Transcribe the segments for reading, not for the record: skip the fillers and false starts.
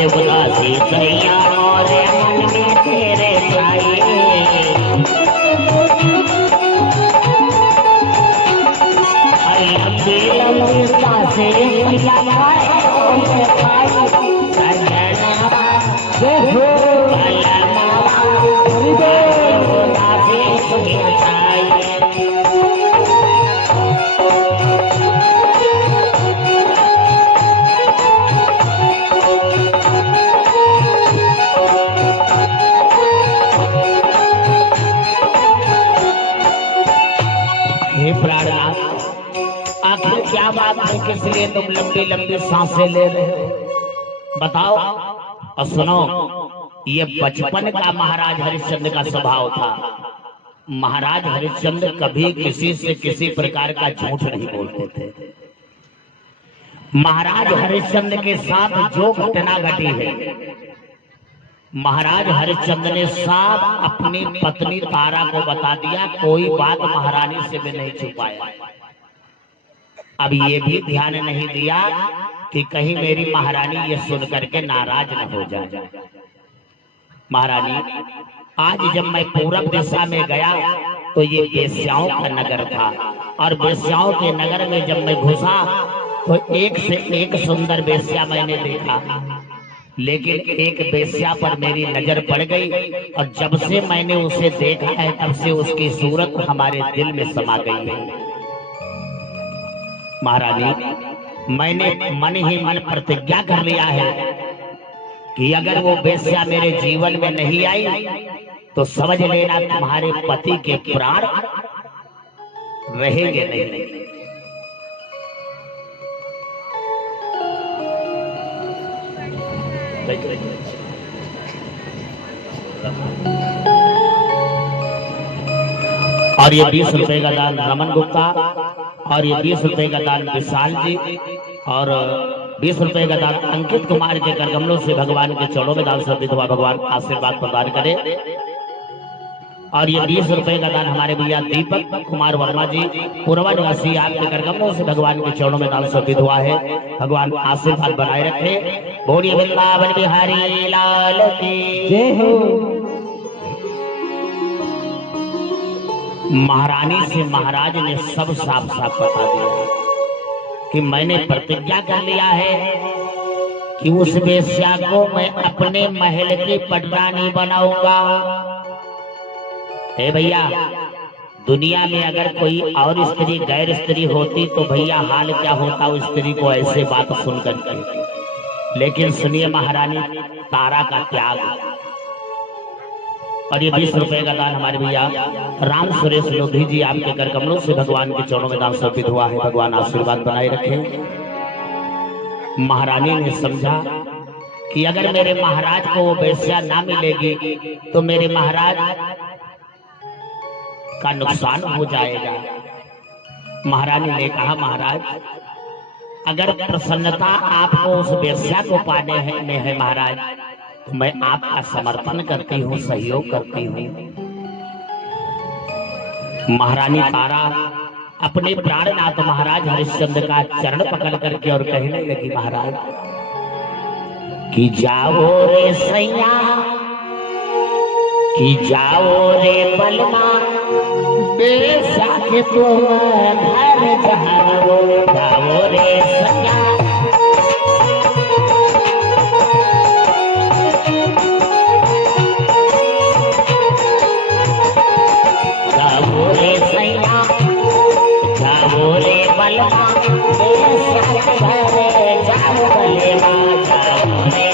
उदासी सैया और मन में तेरे छाए लंबी लंबी सांसें आखिर क्या बात है, किस लिए तुम लंबी लंबी सांसें ले रहे हो बताओ। और सुनो, ये बचपन का महाराज हरिश्चंद्र का स्वभाव था। महाराज हरिश्चंद्र कभी किसी से किसी प्रकार का झूठ नहीं बोलते थे। महाराज हरिश्चंद्र के साथ जो घटना घटी है, महाराज हरिश्चंद्र ने साफ अपनी पत्नी तारा को बता दिया, कोई बात महारानी से भी नहीं छुपाया। अब ये भी ध्यान नहीं दिया कि कहीं मेरी महारानी ये सुन करके नाराज न हो जाए। महारानी, आज जब मैं पूरब दिशा में गया तो ये वेश्याओं का नगर था, और वेश्याओं के नगर में जब मैं घुसा तो एक से एक सुंदर वेश्या मैंने देखा, लेकिन एक वेश्या पर मेरी नजर पड़ गई, और जब से मैंने उसे देखा है तब से उसकी सूरत हमारे दिल में समा गई है। महारानी, मैंने मन ही मन प्रतिज्ञा कर लिया है कि अगर वो वेश्या मेरे जीवन में नहीं आई तो समझ लेना तुम्हारे पति के प्राण रहेंगे नहीं। और ये 20 रुपए का दान रमन गुप्ता, और ये 20 रुपए का दान विशाल जी, और 20 रुपए का दान अंकित कुमार के करकमलों से भगवान के चरणों में दान समर्पित हुआ। भगवान आशीर्वाद प्रदान करे। और ये 20 रुपए का दान हमारे भैया दीपक कुमार वर्मा जी पूर्वा निवासी आपके करकमलों से भगवान के चरणों में दान समर्पित हुआ है। भगवान आशीर्वाद बनाए रखे। बोलिए वृंदावन बिहारी लाल की जय हो। महारानी से महाराज ने सब साफ साफ बता दिया कि मैंने प्रतिज्ञा कर लिया है कि उस वेश्या को मैं अपने महल की पटरानी बनाऊंगा। हे भैया, दुनिया में अगर कोई और स्त्री गैर स्त्री होती तो भैया हाल क्या होता उस स्त्री को ऐसे बात सुन करके। लेकिन सुनिए महारानी तारा का त्याग। और ये 20 रुपए का दान हमारे भैया राम सुरेश लोधी जी आपके कर कमलों से भगवान के चरणों में दान समर्पित हुआ है। भगवान आशीर्वाद बनाए रखे। महारानी ने समझा कि अगर मेरे महाराज को वो वेश्या ना मिलेगी तो मेरे महाराज का नुकसान हो जाएगा। महारानी ने कहा, महाराज अगर प्रसन्नता आपको उस वेश्या को पाने में है महाराज, तो मैं आपका समर्थन करती हूँ, सहयोग करती हूँ। महारानी तारा अपने प्राणनाथ महाराज हरिश्चंद्र का चरण पकड़ करके और कहने लगी, महाराज कि जाओ रे सैया, कि जाओ रे बलमा, बेशा के तुम घर जाओ, जाओ रे सैया। जाओ रे सैया, जाओ रे बलमा, बेशा के घर जाओ बलमा, जाओ रे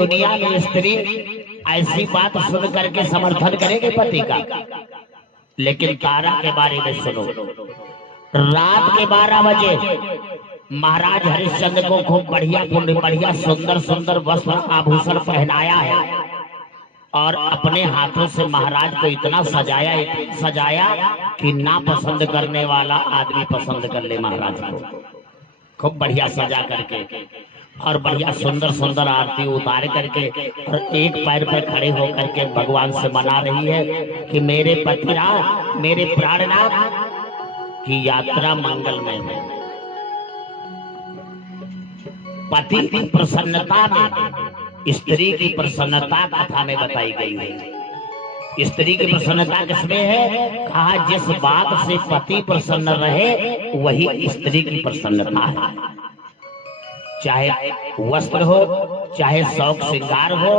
दुनिया में स्त्री ऐसी बात सुन करके समर्थन करेगी पति का। लेकिन तारा के बारे में सुनो, रात के 12 बजे महाराज हरिश्चंद्र को खूब बढ़िया सुंदर सुंदर वस्त्र आभूषण पहनाया है और अपने हाथों से महाराज को इतना सजाया कि ना पसंद करने वाला आदमी पसंद कर ले महाराज को। खूब बढ़िया सजा करके और बढ़िया सुंदर सुंदर आरती उतार करके और एक पैर पर खड़े होकर के भगवान से मना रही है कि मेरे पतिनाथ, मेरे प्राणनाथ की यात्रा मंगलमय हो। पति की प्रसन्नता में स्त्री की प्रसन्नता कथा में बताई गई है। स्त्री की प्रसन्नता किसमें है? कहा जिस बात से पति प्रसन्न रहे वही स्त्री की प्रसन्नता है। चाहे वस्त्र हो, चाहे शौक श्रृंगार हो,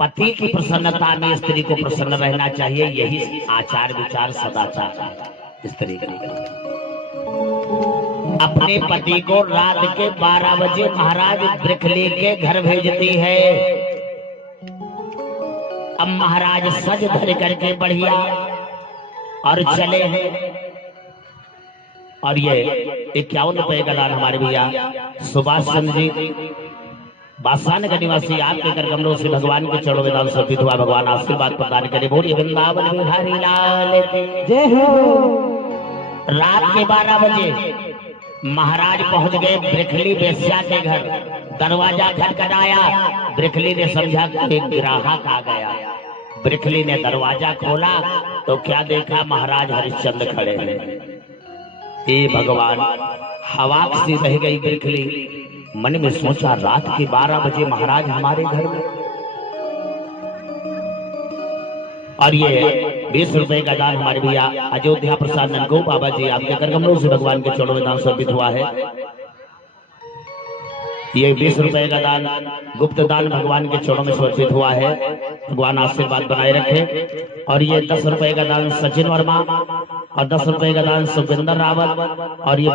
पति की प्रसन्नता में स्त्री को प्रसन्न रहना चाहिए। यही आचार विचार सदाचार है स्त्री का। अपने पति को रात के 12 बजे महाराज ब्रिखली के घर भेजती है। अब महाराज सज धर करके बढ़िया और चले हैं। और ये 51 रुपए का दान हमारे भैया सुभाष चंद्र जी बादशाह नगर निवासी आपके कर कमलों से भगवान के चरणों में दान समर्पित हुआ। भगवान आशीर्वाद प्रदान करे। बोलिए वृंदावन बिहारी लाल की जय हो। रात के 12 बजे महाराज पहुंच गए ब्रिखली बेस्या के घर। दरवाजा खटखटाया। ब्रिखली ने समझा कि एक ग्राहक आ गया। ब्रिखली ने दरवाजा खोला तो क्या देखा? महाराज हरिश्चंद्र खड़े हैं। हे भगवान, हवा सी रह गई ब्रिखली। मन में सोचा रात के 12 बजे महाराज हमारे घर में। और ये 20 रुपए का दान हमारे भैया अयोध्या प्रसाद नंदगो बाबा जी आपके कर कमलों से भगवान के चरणों में दान समर्पित हुआ है। ये 20 रुपए का दान गुप्त दान भगवान के चरणों में समर्पित हुआ है। भगवान आशीर्वाद बनाए रखे। और ये 10 रुपए का दान सचिन वर्मा और 10 रुपए का दान सुखविंदर रावत और ये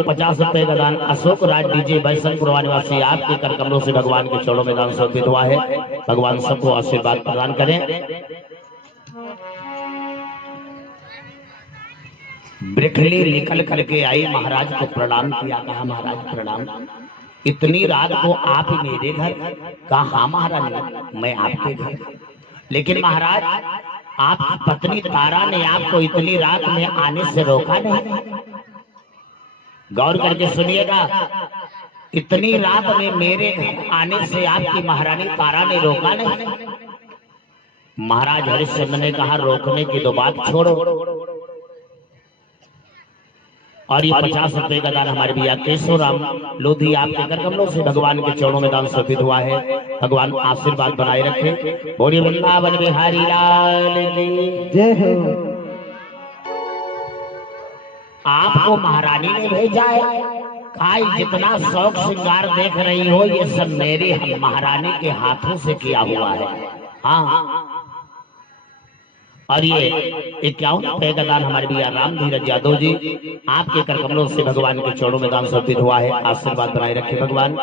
50 रुपए का दान अशोक राज डीजे बैसनपुर निवासी आपके कर कमलों से भगवान के चरणों में दान समर्पित हुआ है। भगवान सबको आशीर्वाद प्रदान करें। ब्रिखली निकल करके आई, महाराज को प्रणाम किया। कहा महाराज प्रणाम, इतनी रात को आप मेरे घर? कहा हाँ महाराज मैं आपके घर। लेकिन महाराज आपकी पत्नी तारा ने आपको इतनी रात में आने से रोका नहीं। गौर करके सुनिएगा, इतनी रात में मेरे घर आने से आपकी महारानी तारा ने रोका नहीं। महाराज हरिश्चंद्र ने कहा रोकने की तो बात छोड़ो। और ये 50 रुपए का दान हमारे भैया केशवराम लोधी आपके कर कमलों से भगवान के चरणों में दान समर्पित हुआ है। भगवान आशीर्वाद बनाए रखे। बोलिए वृंदावन बिहारी लाल की जय हो। आपको महारानी ने भेजा है। कहा जितना शौक श्रृंगार देख रही हो ये सब मेरी महारानी के हाथों से किया हुआ है। हाँ। और ये 51 रुपए का दान हमारे भैया राम धीरज यादव जी आपके कर कमलों से भगवान के चरणों में दान समर्पित हुआ है। आशीर्वाद बनाए रखे भगवान।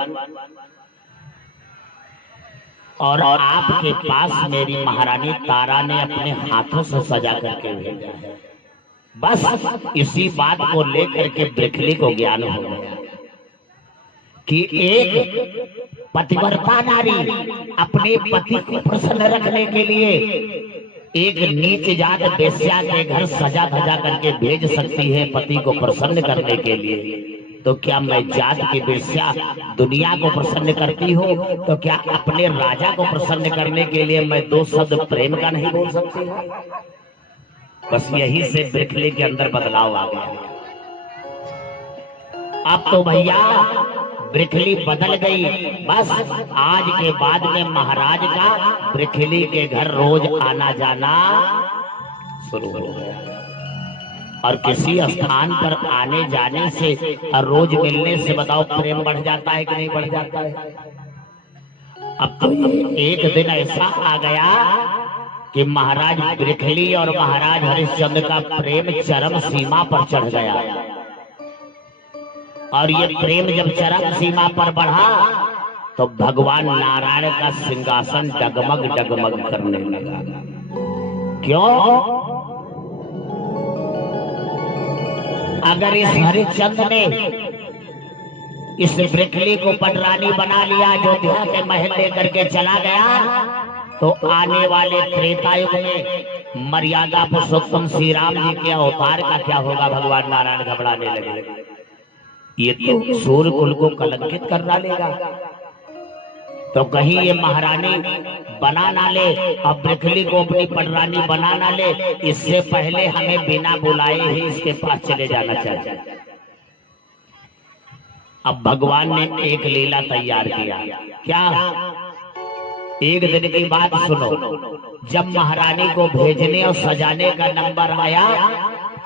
और आपके पास मेरी महारानी तारा ने अपने हाथों से सजा करके भेजा है। बस इसी बात को लेकर के ब्रिखली को ज्ञान हो गया कि एक पतिव्रता नारी अपने पति को प्रसन्न रखने के लिए एक नीच जात बेश्या के घर सजा धजा करके भेज सकती है पति को प्रसन्न करने के लिए। तो क्या मैं जात की बेश्या दुनिया को प्रसन्न करती हूँ? तो क्या अपने राजा को प्रसन्न करने के लिए मैं 2 शब्द प्रेम का नहीं बोल सकती? बस यही से ब्रिखली के अंदर बदलाव आ गया। अब तो भैया ब्रिखली बदल गई। बस आज के बाद में महाराज का ब्रिखली के घर रोज आना जाना शुरू हो गया। और किसी स्थान पर आने जाने से और रोज मिलने से बताओ प्रेम बढ़ जाता है कि नहीं बढ़ जाता है? अब तो एक दिन ऐसा आ गया कि महाराज ब्रिखली और महाराज हरिश्चंद्र का प्रेम चरम सीमा पर चढ़ गया। और ये प्रेम जब चरम सीमा पर बढ़ा तो भगवान नारायण का सिंहासन डगमग डगमग करने लगा। क्यों? अगर इस हरिश्चंद्र ने इस ब्रिखली को पटरानी बना लिया, अयोध्या के महल लेकर के चला गया, तो आने वाले त्रेता युग में मर्यादा पुरुषोत्तम श्री राम जी के अवतार का क्या होगा? भगवान नारायण घबराने लगे। ये तो सूर्य कुल को कलंकित कर डालेगा। तो कहीं ये महारानी बना ना ले और ब्रिखली को अपनी पटरानी बना ना ले, इससे पहले हमें बिना बुलाए ही इसके पास चले जाना चाहिए। अब भगवान ने एक लीला तैयार किया। क्या? एक दिन की बात सुनो। जब महारानी को भेजने और सजाने का नंबर आया,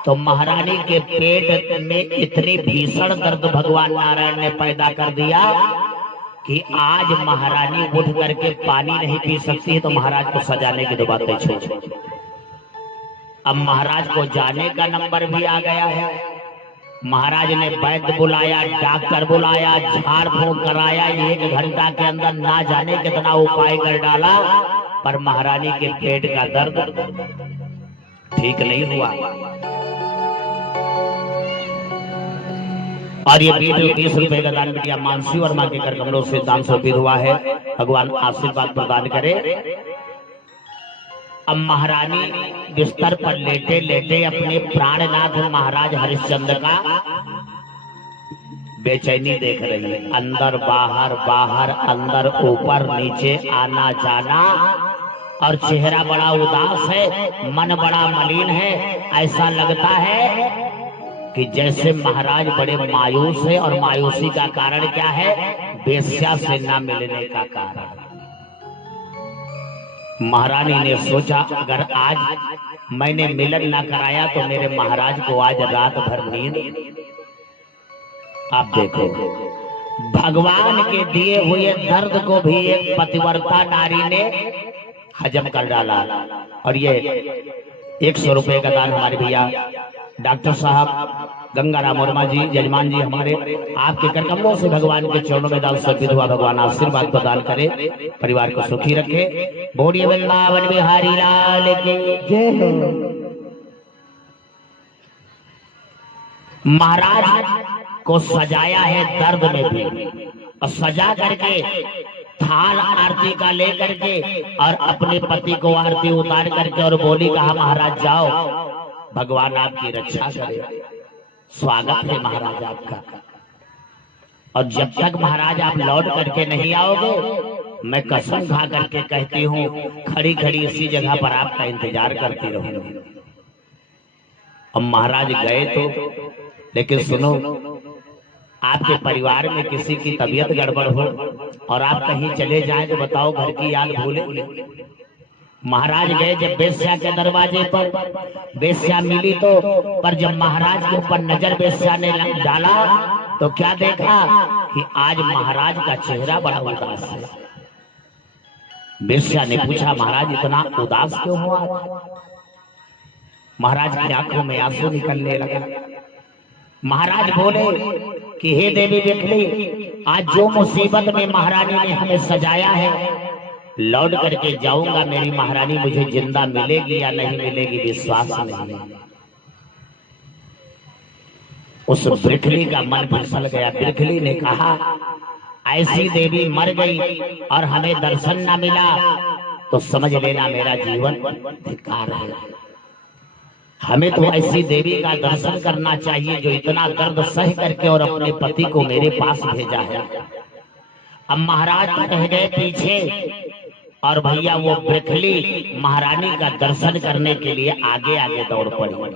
तो महारानी के पेट में इतनी भीषण दर्द भगवान नारायण ने पैदा कर दिया कि आज महारानी उठ करके पानी नहीं पी सकती है, तो महाराज को सजाने की तो बात नहीं छोड़। अब महाराज को जाने का नंबर भी आ गया है। महाराज ने वैद्य बुलाया, डॉक्टर बुलाया, झाड़ फूंक कराया, 1 घंटा के अंदर ना जाने कितना उपाय कर डाला, पर महारानी के पेट का दर्द ठीक नहीं हुआ। और ये वीडियो 20 रुपए का दान बिटिया मानसी वर्मा के कर कमलों से दान समर्पित हुआ है। भगवान आशीर्वाद प्रदान करे। अब महारानी बिस्तर पर लेटे लेटे अपने प्राणनाथ महाराज हरिश्चंद्र का बेचैनी देख रही है। अंदर बाहर, बाहर अंदर, ऊपर नीचे, आना जाना, और चेहरा बड़ा उदास है, मन बड़ा मलिन है। ऐसा लगता है कि जैसे महाराज बड़े मायूस है। और मायूसी का कारण क्या है? वेश्या से न मिलने का कारण। महारानी ने सोचा, अगर आज मैंने मिलन ना कराया तो मेरे महाराज को आज रात भर नींद। आप देखो, भगवान के दिए हुए दर्द को भी एक पतिव्रता नारी ने हजम कर डाला। और ये 100 रुपए का दान हमारे भैया डॉक्टर साहब गंगाराम वर्मा जी, यजमान जी हमारे, आपके कर कमलों से भगवान के चरणों में दान समर्पित हुआ। भगवान आशीर्वाद प्रदान करे, परिवार को सुखी रखे। बोलिए वृंदावन बिहारी लाल की जय हो। महाराज को सजाया है दर्द में भी, और सजा करके थाल आरती का लेकर के और अपने पति को आरती उतार करके और बोली, कहा महाराज जाओ, भगवान आपकी रक्षा करे, स्वागत है महाराज आपका। और जब तक महाराज आप लौट करके नहीं आओगे, मैं कसम खा करके कहती हूँ, खड़ी खड़ी इसी जगह पर आपका इंतजार करती रहूंगी। अब महाराज गए तो, लेकिन सुनो, आपके परिवार में किसी की तबीयत गड़बड़ हो और आप कहीं चले जाएं तो बताओ, घर की याद भूले? महाराज गए जब वेश्या के दरवाजे पर, वेश्या मिली तो, पर जब महाराज के ऊपर नजर वेश्या ने डाला तो क्या देखा कि आज महाराज का चेहरा बड़ा उदास है। वेश्या ने पूछा, महाराज इतना उदास क्यों हुआ? महाराज की आंखों में आंसू निकलने लगा। महाराज बोले कि हे देवी ब्रिखली, आज जो मुसीबत में महारानी ने हमें सजाया है, लौट करके जाऊंगा, मेरी महारानी मुझे जिंदा मिलेगी या नहीं मिलेगी विश्वास नहीं। उस ब्रिखली का मन फिसल गया। ब्रिखली ने कहा, ऐसी देवी मर गई और हमें दर्शन न मिला तो समझ लेना मेरा जीवन धिक्कार है। हमें तो ऐसी देवी का दर्शन करना चाहिए जो इतना दर्द सह करके और अपने पति को मेरे पास भेजा है। अब महाराज रह गए पीछे, और भैया वो ब्रिखली महारानी का दर्शन करने के लिए आगे आगे दौड़ पड़ी।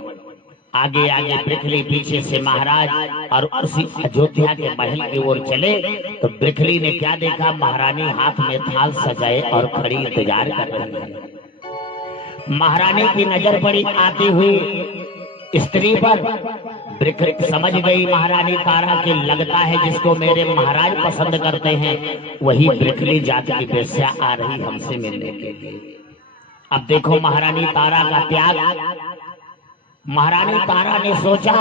आगे आगे ब्रिखली, पीछे से महाराज, और उसी अयोध्या के महल की ओर चले तो ब्रिखली ने क्या देखा? महारानी हाथ में थाल सजाए और खड़ी इंतजार कर रही है। महारानी की नजर पड़ी आती हुई स्त्री पर। ब्रिखली समझ गई महारानी तारा के, लगता है जिसको मेरे महाराज पसंद करते हैं वही ब्रिखली जाति की वेश्या आ रही हमसे मिलने के लिए। अब देखो महारानी तारा का त्याग। महारानी तारा ने सोचा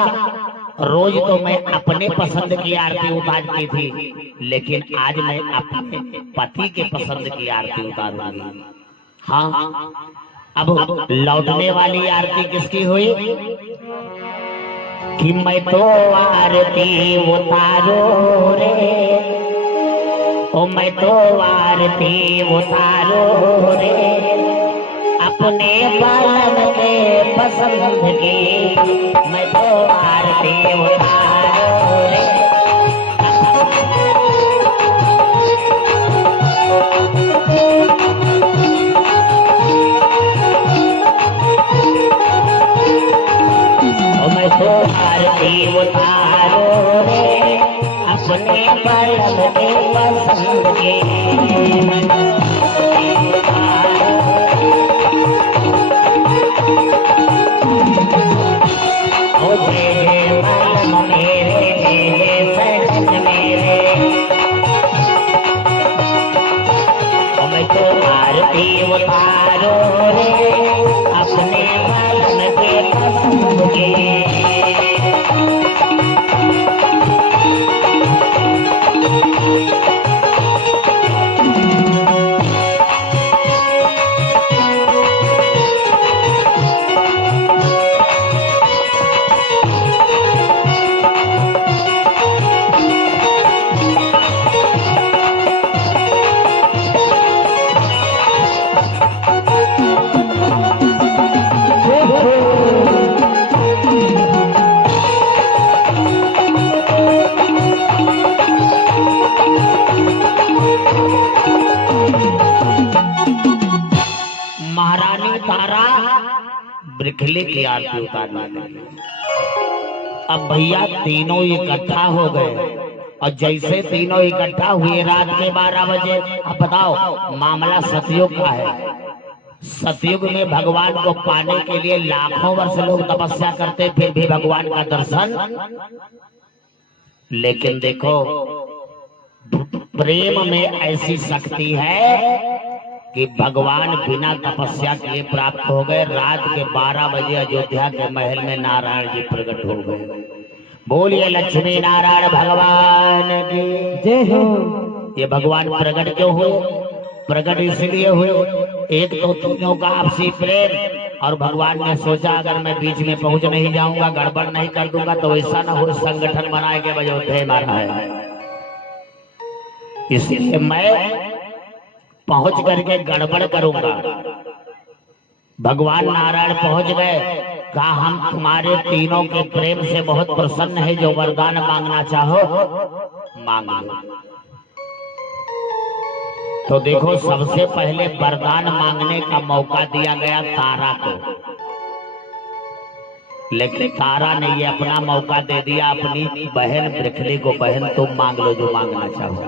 रोज तो मैं अपने पसंद की आरती उतारती थी, लेकिन आज मैं अपने पति के पसंद की आरती उतारूंगी। हाँ, अब लौटने वाली आरती किसकी हुई कि मैं तो आरती उतारो रे, ओ मैं तो आरती उतारो रे, अपने बालन के पसंद की मैं तो आरती उतारो रे। ओ मैं तो आरती उतारो रे, अपने बालन के पसंद की मैं तो आरती उतारो। ओ जय जय बालन मेरे, जय जय सजन मेरे, ओ मैं तो आरती उतारो रे, अपने बालन के पसंद के। महारानी तारा ब्रिखले की आरती उतारने लगी। अब भैया तीनों इकट्ठा हो गए, और जैसे तीनों इकट्ठा हुए रात के 12 बजे। अब बताओ, मामला सतयुग का है। सतयुग में भगवान को पाने के लिए लाखों वर्ष लोग तपस्या करते, फिर भी भगवान का दर्शन। लेकिन देखो, प्रेम में ऐसी शक्ति है कि भगवान बिना तपस्या किए प्राप्त हो गए। रात के 12 बजे अयोध्या के महल में नारायण जी प्रकट हो गए। बोलिए लक्ष्मी नारायण भगवान की जय हो। ये भगवान प्रकट क्यों हुए? प्रकट इसलिए हुए, एक तो तीनों का आपसी प्रेम, और भगवान ने सोचा अगर मैं बीच में पहुंच नहीं जाऊंगा, गड़बड़ नहीं कर दूंगा, तो ऐसा ना हो संगठन बनाए के अयोध्या मारा है। इसलिए मैं पहुंच करके गड़बड़ करूंगा। भगवान नारायण पहुंच गए, कहा हम तुम्हारे तीनों के प्रेम से बहुत प्रसन्न है, जो वरदान मांगना चाहो मांग लो। तो देखो, सबसे पहले वरदान मांगने का मौका दिया गया तारा को, लेकिन तारा ने ये अपना मौका दे दिया अपनी बहन ब्रिखली को, बहन तुम मांग लो जो मांगना चाहो।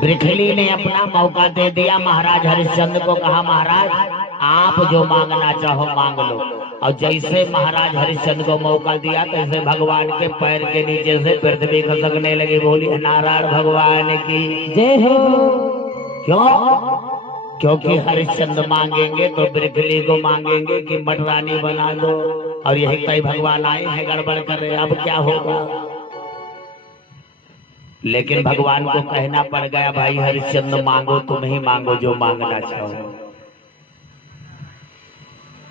ब्रिखली ने अपना मौका दे दिया महाराज हरिश्चंद्र को, कहा महाराज आप जो मांगना चाहो मांग लो। और जैसे महाराज हरिश्चंद्र को मौका दिया, तैसे भगवान के पैर के नीचे से पृथ्वी खसकने लगी। बोली नारायण भगवान की जय हो। क्यों? क्योंकि हरिश्चंद्र मांगेंगे तो ब्रिखली को मांगेंगे कि मटरानी बना दो, और यही कई भगवान आए हैं गड़बड़ कर रहे, अब क्या होगा। लेकिन भगवान को कहना पड़ गया, भाई हरिश्चंद्र मांगो, तुम ही मांगो जो मांगना चाहो।